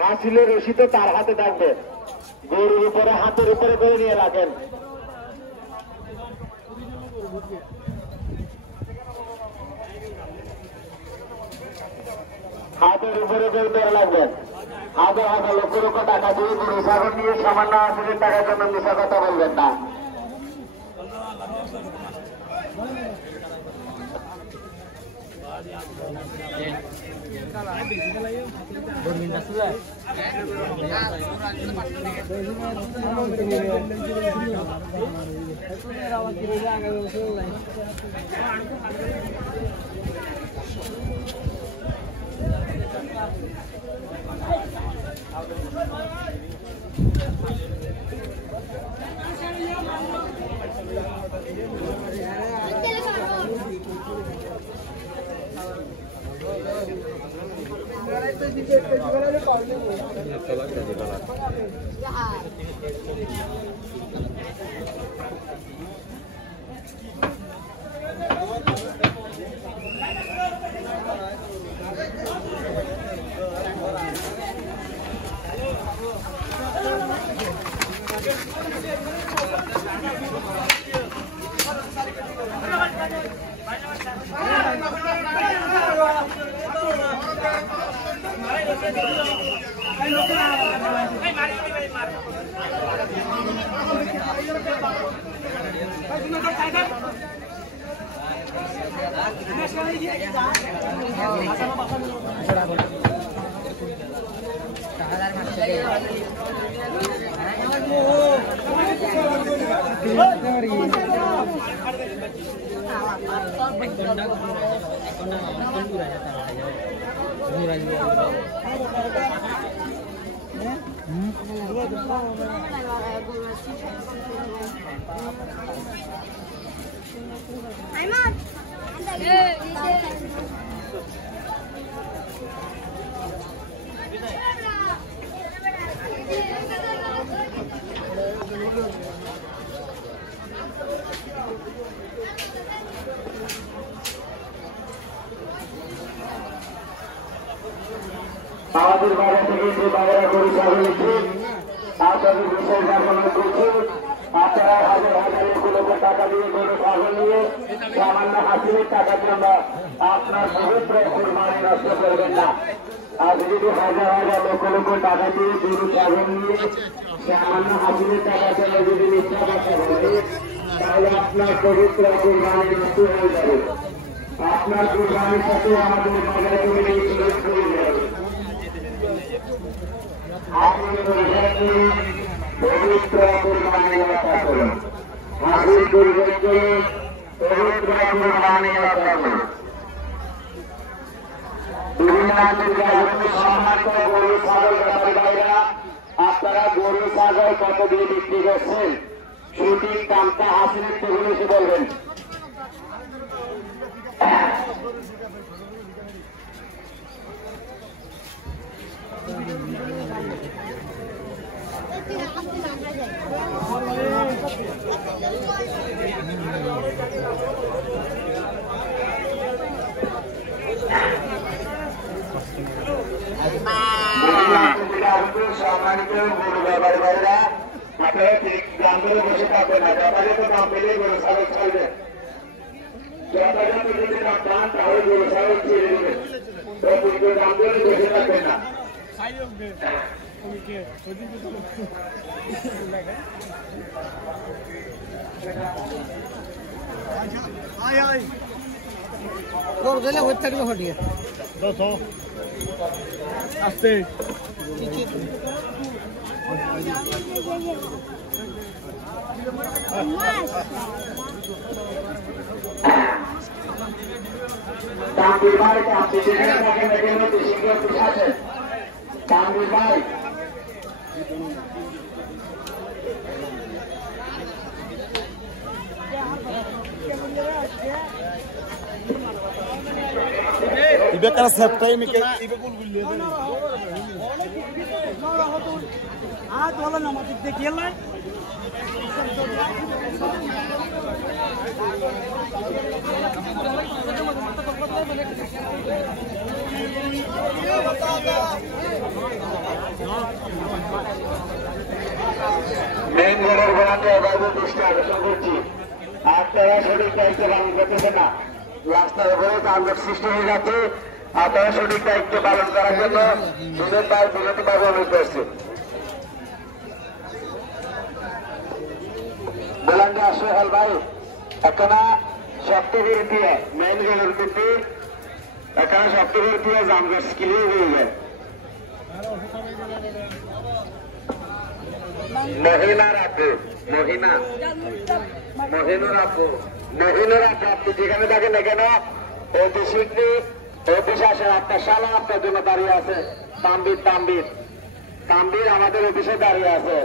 হাসিলের রশি তো তার হাতে থাকবে গরুর উপরে হাতের উপরে করে নিয়ে রাখেন হাতের উপরে করে ধরে রাখবেন হাজার হাজার লক্ষ লক্ষ টাকা দিয়ে গরু ছাগল নিয়ে সামান্য ৮০০০ টাকার জন্য মিশা কথা বলবেন না আমাদের বাইরে থেকে যে বাইরে গরু ছাগল নিচ্ছে আপনাদের বিষয় কারখানা করছে আপনারা হাজার হাজার লক্ষ টাকা দিয়ে গরু ছাগল নিয়ে সামান্য ৮০০০ টাকার জন্য আপনার পবিত্র কুরবানি নষ্ট করবেন না আর যদি হাজার হাজার লক্ষ টাকা দিয়ে গরু ছাগল নিয়ে সামান্য ৮০০০ টাকার জন্য যদি মিথ্যা কথা বলে তাহলে আপনার পবিত্র কুরবানি নষ্ট হয়ে যাবে আপনার কুরবানির সাথে আমাদের বাজারে করে যাবে পবিত্র কুরবানি আশা করুন হাজির করবেন পবিত্র কুরবানি আশা করুন বিভিন্ন আন্তর্জাতিক সম্মানিত গরু ছাগল ব্যাপারী ভাইরা আপনারা গরু ছাগল কত দিয়ে বিক্রি করছেন শুটিং কামতা হাসিনের টেবিল এসে বলবেন। সম্মানিত গরু ব্যাপারী ভাইরা, আপনারা ঠিক দাম ধরে বসে থাকবেন না, যথাযথ দাম পেলে গরু ছাগল ছাড়বেন। যথাযথ যদি দাম পান তাহলে গরু ছাগল ছেড়ে দেবেন, দাম ধরে বসে থাকবেন না। আসতে তানভীর ভাই, আপনি যেখানে থাকেন না কেন সিঙ্গেল পিস আছে তানভীর ভাই। বেকার সেফটাই মিকে ইবে কুল গুল লিয়ে আজ বলা না আমাদের দেখিয়ে লাই মেইন রোডের গোড়াতে অবাধ দৃষ্টি আকর্ষণ করছি। আপনারা সঠিক দায়িত্ব পালন করতেছে না, রাস্তার উপরে যানজট সৃষ্টি হয়ে যাচ্ছে। আপনারা সঠিক দায়িত্ব পালন করার জন্য সুযোগ তার বিরতিভাবে অনুরোধ করছে। বললাম যে সোহেল ভাই, একটা সপ্তাহের দিয়ে মেইন রোডের কিন্তু একটা সপ্তাহের দিয়ে যানজট ক্লিয়ার হয়ে যায়। মহিনার আপু, মহিনুর আপু, আপনি যেখানে থাকেন না কেন অফিস আসেন, আপনার শালা আপনার জন্য দাঁড়িয়ে আছে। তাম্বির আমাদের অফিসে দাঁড়িয়ে আছে।